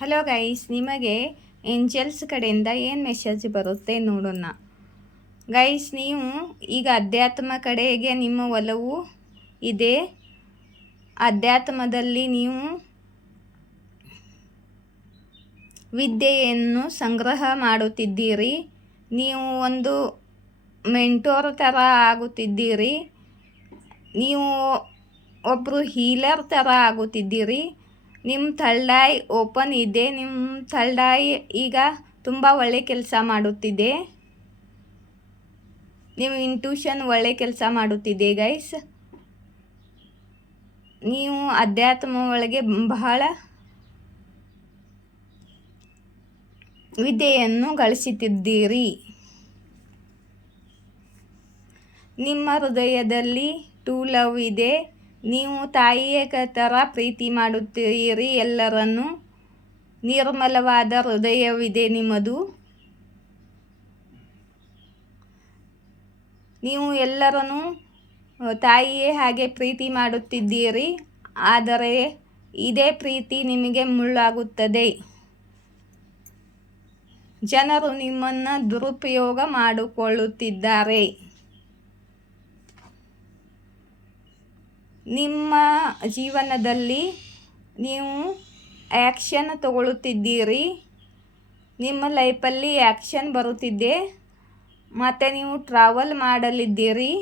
Hello guys, ನಿಮಗೆ angels ಕಡೆಯಿಂದ ಏನು ಮೆಸೇಜ್ ಬರುತ್ತೆ ನೋಡೋಣ. ಗೈಸ್, ನೀವು ಈಗ ಅಧ್ಯಾತ್ಮ ಕಡೆಗೆ ನಿಮ್ಮ ಒಲವು ಇದೆ. ಅಧ್ಯಾತ್ಮದಲ್ಲಿ ನೀವು ವಿದ್ಯೆಯನ್ನು ಸಂಗ್ರಹ ಮಾಡುತ್ತಿದ್ದೀರಿ. ನೀವು ಒಂದು ಮೆಂಟೋರ್ ಥರ ಆಗುತ್ತಿದ್ದೀರಿ. ನೀವು ಒಬ್ಬರು ಹೀಲರ್ ಥರ ಆಗುತ್ತಿದ್ದೀರಿ. ನಿಮ್ಮ ಥರ್ಡ್ ಐ ಓಪನ್ ಇದೆ. ನಿಮ್ಮ ಥರ್ಡ್ ಐ ಈಗ ತುಂಬ ಒಳ್ಳೆ ಕೆಲಸ ಮಾಡುತ್ತಿದೆ. ನಿಮ್ಮ ಇಂಟ್ಯೂಷನ್ ಒಳ್ಳೆ ಕೆಲಸ ಮಾಡುತ್ತಿದೆ ಗೈಸ್. ನೀವು ಅಧ್ಯಾತ್ಮ ಒಳಗೆ ಬಹಳ ವಿದ್ಯೆಯನ್ನು ಗಳಿಸುತ್ತಿದ್ದೀರಿ. ನಿಮ್ಮ ಹೃದಯದಲ್ಲಿ ಟೂ ಲವ್ ಇದೆ. ನೀವು ತಾಯಿಯ ಥರ ಪ್ರೀತಿ ಮಾಡುತ್ತೀರಿ ಎಲ್ಲರನ್ನು. ನಿರ್ಮಲವಾದ ಹೃದಯವಿದೆ ನಿಮ್ಮದು. ನೀವು ಎಲ್ಲರನ್ನು ತಾಯಿಯೇ ಹಾಗೆ ಪ್ರೀತಿ ಮಾಡುತ್ತಿದ್ದೀರಿ. ಆದರೆ ಇದೇ ಪ್ರೀತಿ ನಿಮಗೆ ಮುಳ್ಳಾಗುತ್ತದೆ. ಜನರು ನಿಮ್ಮನ್ನು ದುರುಪಯೋಗ ಮಾಡಿಕೊಳ್ಳುತ್ತಿದ್ದಾರೆ. ನಿಮ್ಮ ಜೀವನದಲ್ಲಿ ನೀವು ಆ್ಯಕ್ಷನ್ ತಗೊಳ್ಳುತ್ತಿದ್ದೀರಿ. ನಿಮ್ಮ ಲೈಫಲ್ಲಿ ಆ್ಯಕ್ಷನ್ ಬರುತ್ತಿದೆ. ಮತ್ತು ನೀವು ಟ್ರಾವೆಲ್ ಮಾಡಲಿದ್ದೀರಿ.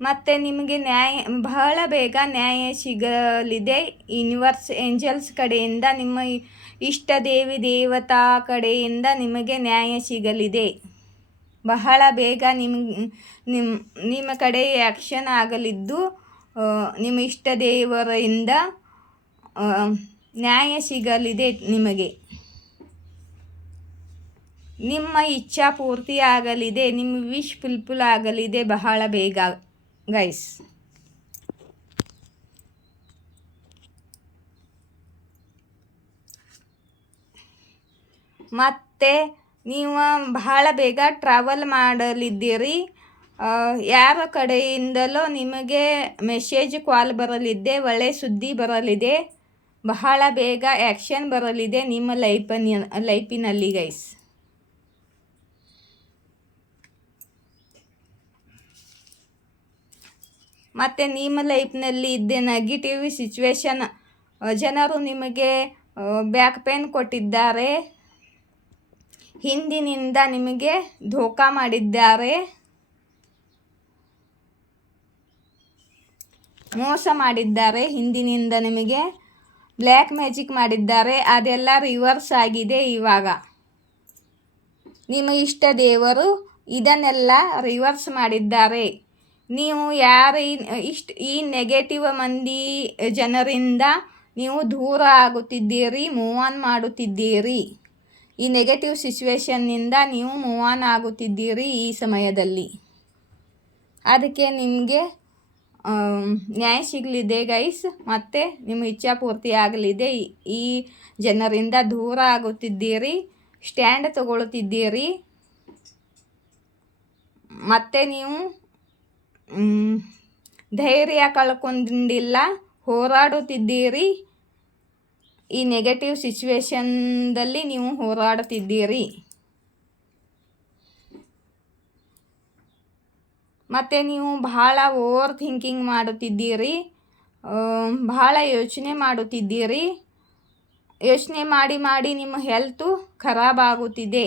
ಮತ್ತು ನಿಮಗೆ ಬಹಳ ಬೇಗ ನ್ಯಾಯ ಸಿಗಲಿದೆ. ಯೂನಿವರ್ಸ್ ಏಂಜಲ್ಸ್ ಕಡೆಯಿಂದ, ನಿಮ್ಮ ಇಷ್ಟ ದೇವಿ ದೇವತಾ ಕಡೆಯಿಂದ ನಿಮಗೆ ನ್ಯಾಯ ಸಿಗಲಿದೆ. ಬಹಳ ಬೇಗ ನಿಮ್ಮ ಕಡೆ ಆ್ಯಕ್ಷನ್ ಆಗಲಿದ್ದು, ನಿಮ್ಮ ಇಷ್ಟ ದೇವರಿಂದ ನ್ಯಾಯ ಸಿಗಲಿದೆ ನಿಮಗೆ. ನಿಮ್ಮ ಇಚ್ಛಾ ಪೂರ್ತಿ ಆಗಲಿದೆ. ನಿಮ್ಮ ವಿಶ್ ಫುಲ್ಫಿಲ್ ಆಗಲಿದೆ ಬಹಳ ಬೇಗ ಗೈಸ್. ಮತ್ತು ನೀವು ಬಹಳ ಬೇಗ ಟ್ರಾವೆಲ್ ಮಾಡಲಿದ್ದೀರಿ. ಯಾರ ಕಡೆಯಿಂದಲೋ ನಿಮಗೆ ಮೆಸೇಜ್ ಕಾಲ್ ಬರಲಿದೆ. ಒಳ್ಳೆಯ ಸುದ್ದಿ ಬರಲಿದೆ. ಬಹಳ ಬೇಗ ಆ್ಯಕ್ಷನ್ ಬರಲಿದೆ ನಿಮ್ಮ ಲೈಫಿನಲ್ಲಿ ಗೈಸ್. ಮತ್ತು ನಿಮ್ಮ ಲೈಫ್ನಲ್ಲಿ ಇದ್ದ ನೆಗೆಟಿವ್ ಸಿಚುವೇಶನ್, ಜನರು ನಿಮಗೆ ಬ್ಯಾಕ್ ಪೇನ್ ಕೊಟ್ಟಿದ್ದಾರೆ. ಹಿಂದಿನಿಂದ ನಿಮಗೆ ಧೋಕಾ ಮಾಡಿದ್ದಾರೆ, ಮೋಸ ಮಾಡಿದ್ದಾರೆ. ಹಿಂದಿನಿಂದ ನಿಮಗೆ ಬ್ಲ್ಯಾಕ್ ಮ್ಯಾಜಿಕ್ ಮಾಡಿದ್ದಾರೆ. ಅದೆಲ್ಲ ರಿವರ್ಸ್ ಆಗಿದೆ ಇವಾಗ. ನಿಮ್ಮ ಇಷ್ಟ ದೇವರು ಇದನ್ನೆಲ್ಲ ರಿವರ್ಸ್ ಮಾಡಿದ್ದಾರೆ. ನೀವು ಈ ನೆಗೆಟಿವ್ ಜನರಿಂದ ನೀವು ದೂರ ಆಗುತ್ತಿದ್ದೀರಿ, ಮೂವ್ ಆನ್ ಮಾಡುತ್ತಿದ್ದೀರಿ. ಈ ನೆಗೆಟಿವ್ ಸಿಚುವೇಶನ್ನಿಂದ ನೀವು ಮೂವ್ ಆನ್ ಆಗುತ್ತಿದ್ದೀರಿ ಈ ಸಮಯದಲ್ಲಿ. ಅದಕ್ಕೆ ನಿಮಗೆ ನ್ಯಾಯ ಸಿಗಲಿದೆ ಗೈಸ್. ಮತ್ತು ನಿಮ್ಮ ಇಚ್ಛಾ ಪೂರ್ತಿ ಆಗಲಿದೆ. ಈ ಜನರಿಂದ ದೂರ ಆಗುತ್ತಿದ್ದೀರಿ, ಸ್ಟ್ಯಾಂಡ್ ತಗೊಳ್ಳುತ್ತಿದ್ದೀರಿ. ಮತ್ತು ನೀವು ಧೈರ್ಯ ಕಳ್ಕೊಂಡಿಲ್ಲ, ಹೋರಾಡುತ್ತಿದ್ದೀರಿ. ಈ ನೆಗೆಟಿವ್ ಸಿಚುವೇಶನ್ದಲ್ಲಿ ನೀವು ಹೋರಾಡುತ್ತಿದ್ದೀರಿ. ಮತ್ತು ನೀವು ಬಹಳ ಓವರ್ ಥಿಂಕಿಂಗ್ ಮಾಡುತ್ತಿದ್ದೀರಿ. ಬಹಳ ಯೋಚನೆ ಮಾಡುತ್ತಿದ್ದೀರಿ. ಯೋಚನೆ ಮಾಡಿ ಮಾಡಿ ನಿಮ್ಮ ಹೆಲ್ತು ಖರಾಬಾಗುತ್ತಿದೆ.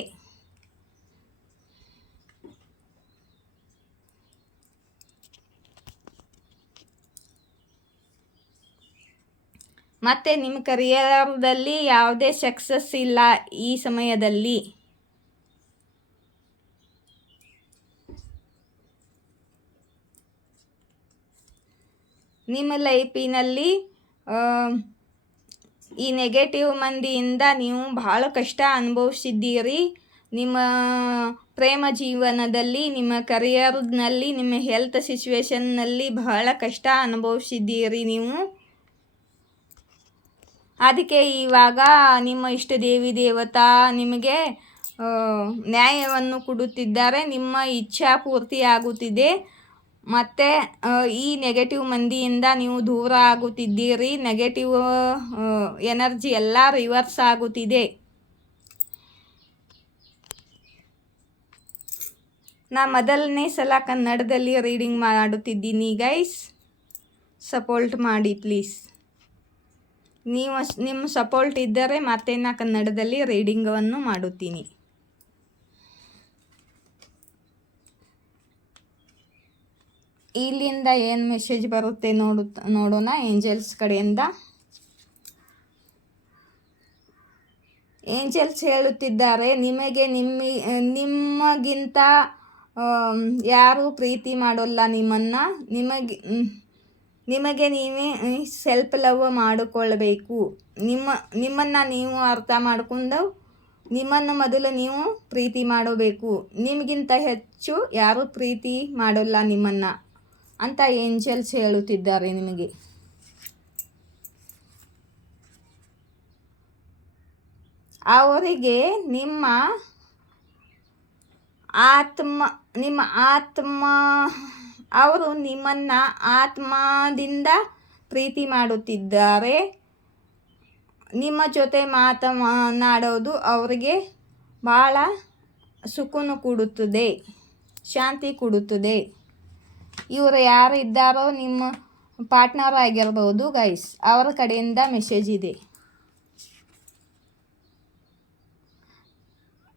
ಮತ್ತು ನಿಮ್ಮ ಕರಿಯರ್ದಲ್ಲಿ ಯಾವುದೇ ಸಕ್ಸಸ್ ಇಲ್ಲ ಈ ಸಮಯದಲ್ಲಿ. ನಿಮ್ಮ ಲೈಫಿನಲ್ಲಿ ಈ ನೆಗೆಟಿವ್ ಮಂದಿಯಿಂದ ನೀವು ಬಹಳ ಕಷ್ಟ ಅನುಭವಿಸಿದ್ದೀರಿ. ನಿಮ್ಮ ಪ್ರೇಮ ಜೀವನದಲ್ಲಿ, ನಿಮ್ಮ ಕರಿಯರ್ನಲ್ಲಿ, ನಿಮ್ಮ ಹೆಲ್ತ್ ಸಿಚುವೇಶನ್ನಲ್ಲಿ ಬಹಳ ಕಷ್ಟ ಅನುಭವಿಸಿದ್ದೀರಿ ನೀವು. ಅದಕ್ಕೆ ಇವಾಗ ನಿಮ್ಮ ಇಷ್ಟ ದೇವಿ ದೇವತಾ ನಿಮಗೆ ನ್ಯಾಯವನ್ನು ಕೊಡುತ್ತಿದ್ದಾರೆ. ನಿಮ್ಮ ಇಚ್ಛಾ ಪೂರ್ತಿ ಆಗುತ್ತಿದೆ. ಮತ್ತು ಈ ನೆಗೆಟಿವ್ ಮಂದಿಯಿಂದ ನೀವು ದೂರ ಆಗುತ್ತಿದ್ದೀರಿ. ನೆಗೆಟಿವ್ ಎನರ್ಜಿ ಎಲ್ಲ ರಿವರ್ಸ್ ಆಗುತ್ತಿದೆ. ನಾ ಮೊದಲನೇ ಸಲ ಕನ್ನಡದಲ್ಲಿ ರೀಡಿಂಗ್ ಮಾಡುತ್ತಿದ್ದೀನಿ ಗೈಸ್, ಸಪೋರ್ಟ್ ಮಾಡಿ ಪ್ಲೀಸ್. ನಿಮ್ಮ ಸಪೋರ್ಟ್ ಇದ್ದರೆ ಮತ್ತೆ ನಾ ಕನ್ನಡದಲ್ಲಿ ರೀಡಿಂಗನ್ನು ಮಾಡುತ್ತೀನಿ. ಇಲ್ಲಿಂದ ಏನು ಮೆಸೇಜ್ ಬರುತ್ತೆ ನೋಡೋಣ ಏಂಜಲ್ಸ್ ಕಡೆಯಿಂದ. ಏಂಜಲ್ಸ್ ಹೇಳುತ್ತಿದ್ದಾರೆ, ನಿಮಗಿಂತ ಯಾರೂ ಪ್ರೀತಿ ಮಾಡೋಲ್ಲ ನಿಮ್ಮನ್ನು. ನಿಮಗೆ ನೀವೇ ಸೆಲ್ಫ್ ಲವ್ ಮಾಡಿಕೊಳ್ಬೇಕು. ನಿಮ್ಮನ್ನು ನೀವು ಅರ್ಥ ಮಾಡಿಕೊಂಡು ನಿಮ್ಮನ್ನು ಮೊದಲು ನೀವು ಪ್ರೀತಿ ಮಾಡಬೇಕು. ನಿಮಗಿಂತ ಹೆಚ್ಚು ಯಾರೂ ಪ್ರೀತಿ ಮಾಡೋಲ್ಲ ನಿಮ್ಮನ್ನು ಅಂತ ಏಂಜಲ್ಸ್ ಹೇಳುತ್ತಿದ್ದಾರೆ ನಿಮಗೆ. ಅವರಿಗೆ ನಿಮ್ಮ ಆತ್ಮ ಅವರು ನಿಮ್ಮನ್ನು ಆತ್ಮದಿಂದ ಪ್ರೀತಿ ಮಾಡುತ್ತಿದ್ದಾರೆ. ನಿಮ್ಮ ಜೊತೆ ಮಾತನಾಡೋದು ಅವರಿಗೆ ಭಾಳ ಸುಖವನ್ನು ಕೊಡುತ್ತದೆ, ಶಾಂತಿ ಕೊಡುತ್ತದೆ. ಇವರು ಯಾರು ಇದ್ದಾರೋ ನಿಮ್ಮ ಪಾರ್ಟ್ನರ್ ಆಗಿರ್ಬೋದು ಗೈಸ್, ಅವರ ಕಡೆಯಿಂದ ಮೆಸೇಜ್ ಇದೆ.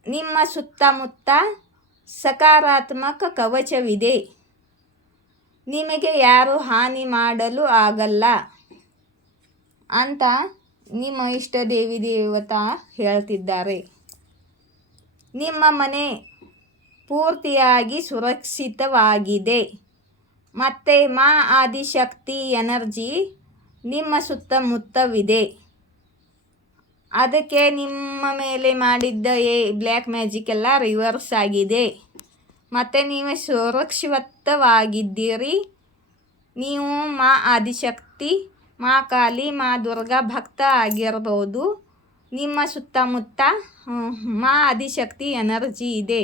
ನಿಮ್ಮ ಸುತ್ತಮುತ್ತ ಸಕಾರಾತ್ಮಕ ಕವಚವಿದೆ. ನಿಮಗೆ ಯಾರು ಹಾನಿ ಮಾಡಲು ಆಗಲ್ಲ ಅಂತ ನಿಮ್ಮ ಇಷ್ಟ ದೇವತಾ ಹೇಳ್ತಿದ್ದಾರೆ. ನಿಮ್ಮ ಮನೆ ಪೂರ್ತಿಯಾಗಿ ಸುರಕ್ಷಿತವಾಗಿದೆ. ಮತ್ತು ಆದಿಶಕ್ತಿ ಎನರ್ಜಿ ನಿಮ್ಮ ಸುತ್ತಮುತ್ತವಿದೆ. ಅದಕ್ಕೆ ನಿಮ್ಮ ಮೇಲೆ ಮಾಡಿದ್ದ ಬ್ಲ್ಯಾಕ್ ಮ್ಯಾಜಿಕ್ ಎಲ್ಲ ರಿವರ್ಸ್ ಆಗಿದೆ. ಮತ್ತು ನೀವು ಸುರಕ್ಷಿತವಾಗಿದ್ದೀರಿ. ನೀವು ಆದಿಶಕ್ತಿ, ಕಾಳಿ, ದುರ್ಗಾ ಭಕ್ತ ಆಗಿರ್ಬೋದು. ನಿಮ್ಮ ಸುತ್ತಮುತ್ತ ಆದಿಶಕ್ತಿ ಎನರ್ಜಿ ಇದೆ.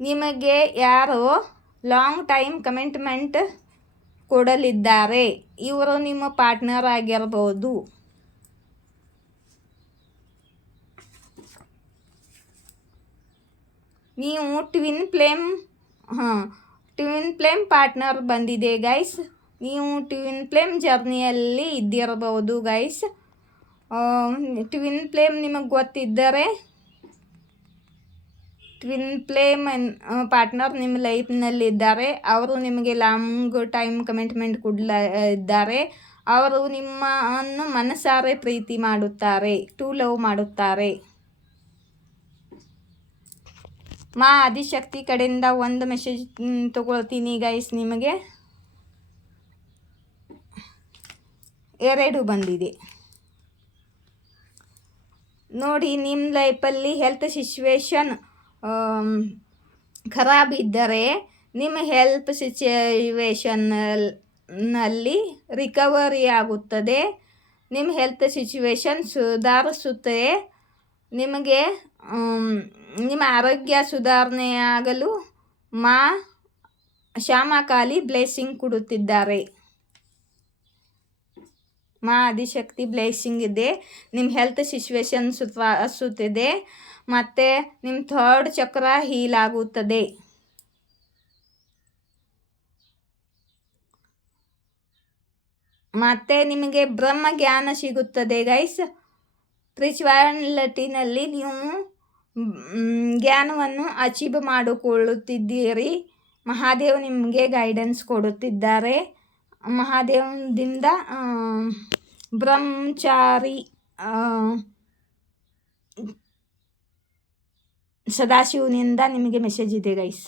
ನಿಮಗೆ ಯಾರೋ ಲಾಂಗ್ ಟೈಮ್ ಕಮಿಟ್ಮೆಂಟ್ ಕೊಡಲಿದ್ದಾರೆ. ಇವರು ನಿಮ್ಮ ಪಾರ್ಟ್ನರ್ ಆಗಿರ್ಬೋದು. ನೀವು ಟ್ವಿನ್ ಫ್ಲೇಮ್ ಪಾರ್ಟ್ನರ್ ಬಂದಿದೆ ಗೈಸ್. ನೀವು ಟ್ವಿನ್ ಫ್ಲೇಮ್ ಜರ್ನಿಯಲ್ಲಿ ಇದ್ದಿರಬಹುದು ಗೈಸ್. ಟ್ವಿನ್ ಫ್ಲೇಮ್ ನಿಮಗೆ ಗೊತ್ತಿದ್ದರೆ ಟ್ವಿನ್ ಫ್ಲೇಮ್ ಪಾರ್ಟ್ನರ್ ನಿಮ್ಮ ಲೈಫ್ನಲ್ಲಿದ್ದಾರೆ. ಅವರು ನಿಮಗೆ ಲಾಂಗ್ ಟೈಮ್ ಕಮಿಟ್ಮೆಂಟ್ ಕೊಡಲಿದ್ದಾರೆ. ಅವರು ನಿಮ್ಮನ್ನು ಮನಸಾರೆ ಪ್ರೀತಿ ಮಾಡುತ್ತಾರೆ, ಟು ಲವ್ ಮಾಡುತ್ತಾರೆ. ಆದಿಶಕ್ತಿ ಕಡೆಯಿಂದ ಒಂದು ಮೆಸೇಜ್ ತಗೊಳ್ತೀನಿ ಗೈಸ್. ನಿಮಗೆ 2 ಬಂದಿದೆ ನೋಡಿ. ನಿಮ್ಮ ಲೈಫಲ್ಲಿ ಹೆಲ್ತ್ ಸಿಚುವೇಶನ್ ಖರಾಬ್ ಇದ್ದರೆ ನಿಮ್ಮ ಹೆಲ್ತ್ ಸಿಚುವೇಶನ್ನಲ್ಲಿ ರಿಕವರಿ ಆಗುತ್ತದೆ. ನಿಮ್ಮ ಹೆಲ್ತ್ ಸಿಚುವೇಶನ್ ಸುಧಾರಿಸುತ್ತದೆ. ನಿಮಗೆ ನಿಮ್ಮ ಆರೋಗ್ಯ ಸುಧಾರಣೆಯಾಗಲು ಶ್ಯಾಮಕಾಲಿ ಬ್ಲೆಸ್ಸಿಂಗ್ ಕೊಡುತ್ತಿದ್ದಾರೆ. ಆದಿಶಕ್ತಿ ಬ್ಲೆಸ್ಸಿಂಗ್ ಇದೆ. ನಿಮ್ಮ ಹೆಲ್ತ್ ಸಿಚುವೇಶನ್ ಸುಧಾರಿಸುತ್ತದೆ. ಮತ್ತು ನಿಮ್ಮ 3rd ಚಕ್ರ ಹೀಲ್ ಆಗುತ್ತದೆ. ಮತ್ತು ನಿಮಗೆ ಬ್ರಹ್ಮ ಜ್ಞಾನ ಸಿಗುತ್ತದೆ ಗೈಸ್. ಸ್ಪಿರಿಚುವಾಲಿಟಿನಲ್ಲಿ ನೀವು ಜ್ಞಾನವನ್ನು ಅಚೀವ್ ಮಾಡಿಕೊಳ್ಳುತ್ತಿದ್ದೀರಿ. ಮಹಾದೇವ್ ನಿಮಗೆ ಗೈಡೆನ್ಸ್ ಕೊಡುತ್ತಿದ್ದಾರೆ. ಮಹಾದೇವದಿಂದ ಬ್ರಹ್ಮಚಾರಿ ಸದಾಶಿವನಿಂದ ನಿಮಗೆ ಮೆಸೇಜ್ ಇದೆ ಗೈಸ್.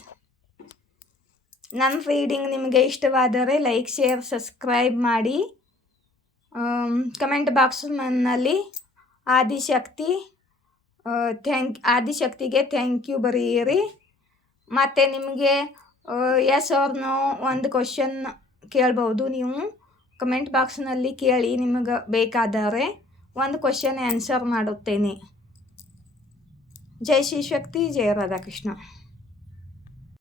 ನನ್ನ ರೀಡಿಂಗ್ ನಿಮಗೆ ಇಷ್ಟವಾದರೆ ಲೈಕ್, ಶೇರ್, ಸಬ್ಸ್ಕ್ರೈಬ್ ಮಾಡಿ. ಕಮೆಂಟ್ ಬಾಕ್ಸ್ನಲ್ಲಿ ಆದಿಶಕ್ತಿಗೆ ಥ್ಯಾಂಕ್ ಯು ಬರೆಯಿರಿ. ಮತ್ತು ನಿಮಗೆ ಎಸ್ ಆರ್ ನೋ ಒಂದು ಕ್ವಶನ್ ಕೇಳ್ಬೋದು. ನೀವು ಕಮೆಂಟ್ ಬಾಕ್ಸ್ನಲ್ಲಿ ಕೇಳಿ. ನಿಮಗೆ ಬೇಕಾದರೆ ಒಂದು ಕ್ವಶನ್ ಆನ್ಸರ್ ಮಾಡುತ್ತೇನೆ. ಜೈ ಶ್ರೀ ಶಕ್ತಿ, ಜಯ ರಾಧಾಕೃಷ್ಣ.